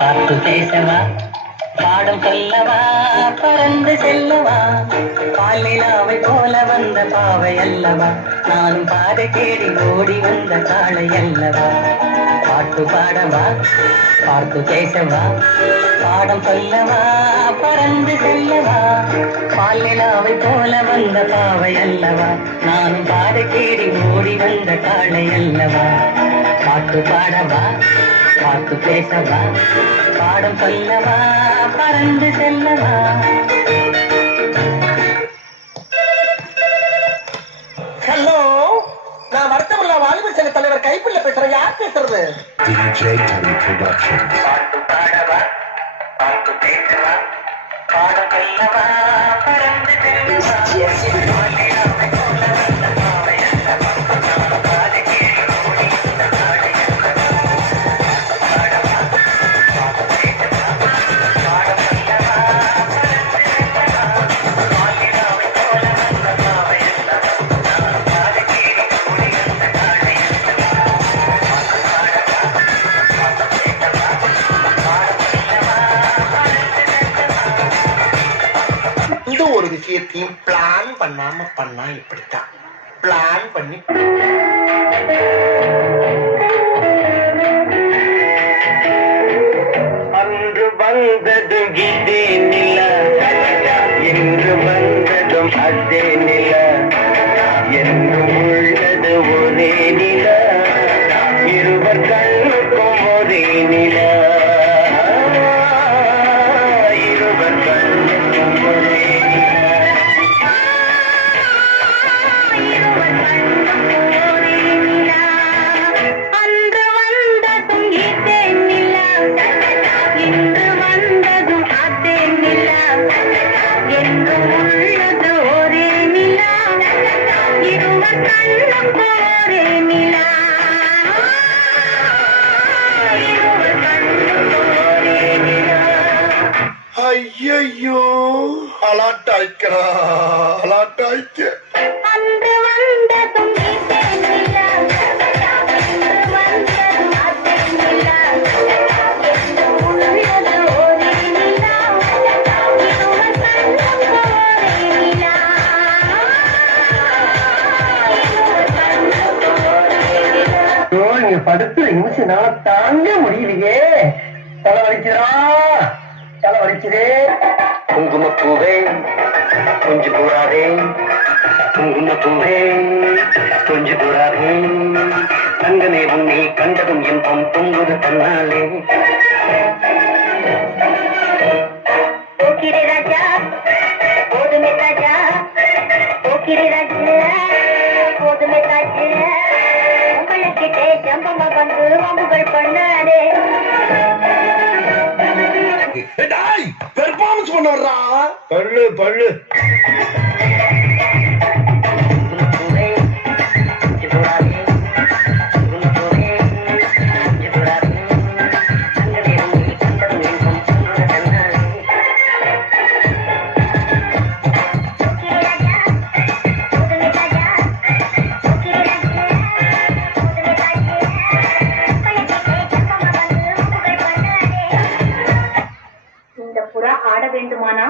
பார்த்து பேசவா, பாடம் சொல்லவா, பறந்து செல்லவா, பாலிலாவை போல வந்த பாவை அல்லவா, நானும் பாதை தேடி ஓடி வந்த காளை அல்லவா. பாட்டு பாடவா, பார்த்து பேசவா, பாடம் சொல்லவா, பறந்து செல்லவா, பாலிலாவை போல வந்த பாவை அல்லவா, நானும் பாதை தேடி ஓடி வந்த காளை அல்லவா. பாட்டு பாடவா, பார்த்து பேசவா, பாடம் சொல்லவா, பறந்து செல்லவா. ஹலோ, நான் வருத்தமில்லா வாலிபர் சங்க தலைவர் கைப்பிள்ள பேசுறேன். யார் பேசுறது? பாட்டு பாடவா, பார்த்து பேசவா, பாடம் சொல்லவா, பறந்து செல்லவா. ஒரு விஷயத்தையும் பிளான் பண்ணாம பண்ணா இப்படித்தான். பிளான் பண்ணி அன்று வந்ததும் இதே நில, என்று வந்ததும் அதே நில, என்றும் உள்ளது ஒரே நில, இருவர் கண்ணுக்கும் ஒரே நில, இருவர் கண்ணுக்கும் ஒரே ஐயோ அலாட்டாய்க்கடா, அலாட்டாய்க்க. படுத்து நிமிஷம்னால தாங்க முடியலையே. செலவழிக்கிறா, செலவழிக்கிறே. குங்குமப்பூவே கொஞ்சம் கூடாதே, குங்குமப்பூவே கொஞ்சம் கூடாதே, தங்கமே உன்னை கண்டதும் இன்பம் பொங்குது தன்னாலே. போக்கிரே ராஜா, போதுமே ராஜா, போக்கிரே ராஜா, போதுமே ராஜா, உங்களுக்கிட்டே ஜம்பமா வந்து வம்புகள் பண்ணாதே. பெர்ஃபார்மன்ஸ் பண்ணுறா பள்ளு பள்ளு. வேண்டுமானா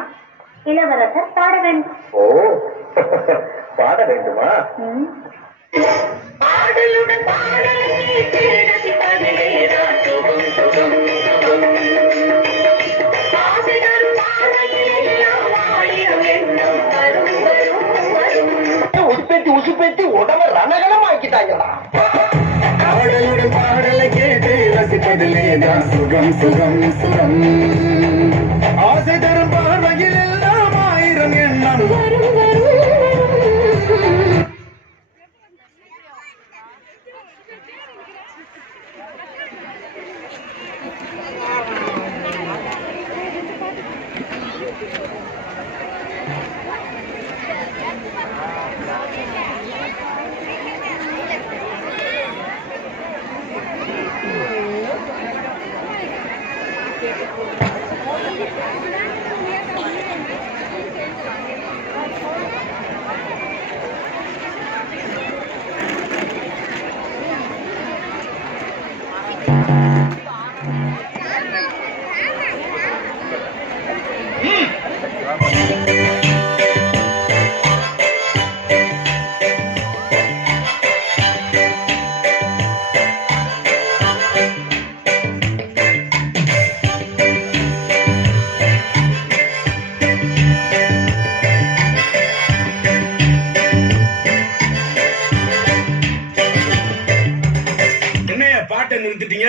இளவரசர் பாட வேண்டும். ஓ, பாட வேண்டுமா? பாடலுடன் உசுப்பேத்தி உசுப்பேத்தி உடம்ப ரணகலம் ஆக்கிட்டாங்களா? பாடலுடன் பாடலை கேட்டு ரசிப்பதிலே தான் சுகம் சுகம் சுகம். ஆசை தரும் பார்வையில் எல்லாம் ஆயிரம் எண்ணம் வரும் வரும்.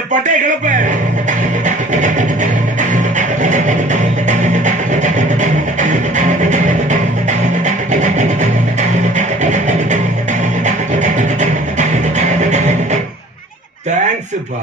பட்டே கிளப்ப. தேங்க்ஸ்ப்பா.